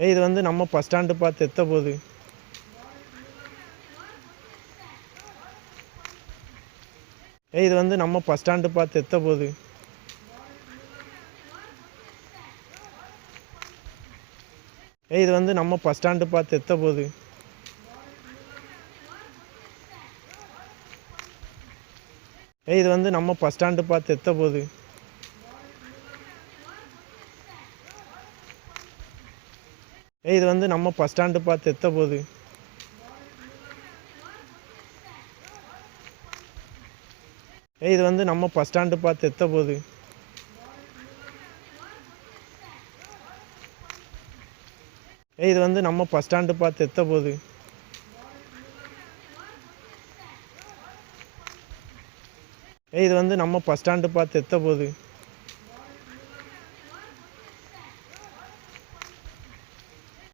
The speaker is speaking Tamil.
ஏய் இது வந்து நம்ம பஸ் ஸ்டாண்டு பார்த்து எத்த போகுது? ஏய் இது வந்து நம்ம பஸ் ஸ்டாண்டு பார்த்து எத்த போகுது? ஏய் இது வந்து நம்ம பஸ் ஸ்டாண்டு பார்த்து எத்த போகுது? ஏய் இது வந்து நம்ம பஸ் ஸ்டாண்டு பார்த்து எத்த போகுது? ஏய் இது வந்து நம்ம பஸ் ஸ்டாண்டு பார்த்து எத்த போகுது? ஏய் இது வந்து நம்ம பஸ் ஸ்டாண்டு பார்த்து எத்த போகுது? ஏய் இது வந்து நம்ம பஸ் ஸ்டாண்டு பார்த்து எத்த போகுது? ஏய் இது வந்து நம்ம பஸ் ஸ்டாண்டு பார்த்து எத்த போகுது?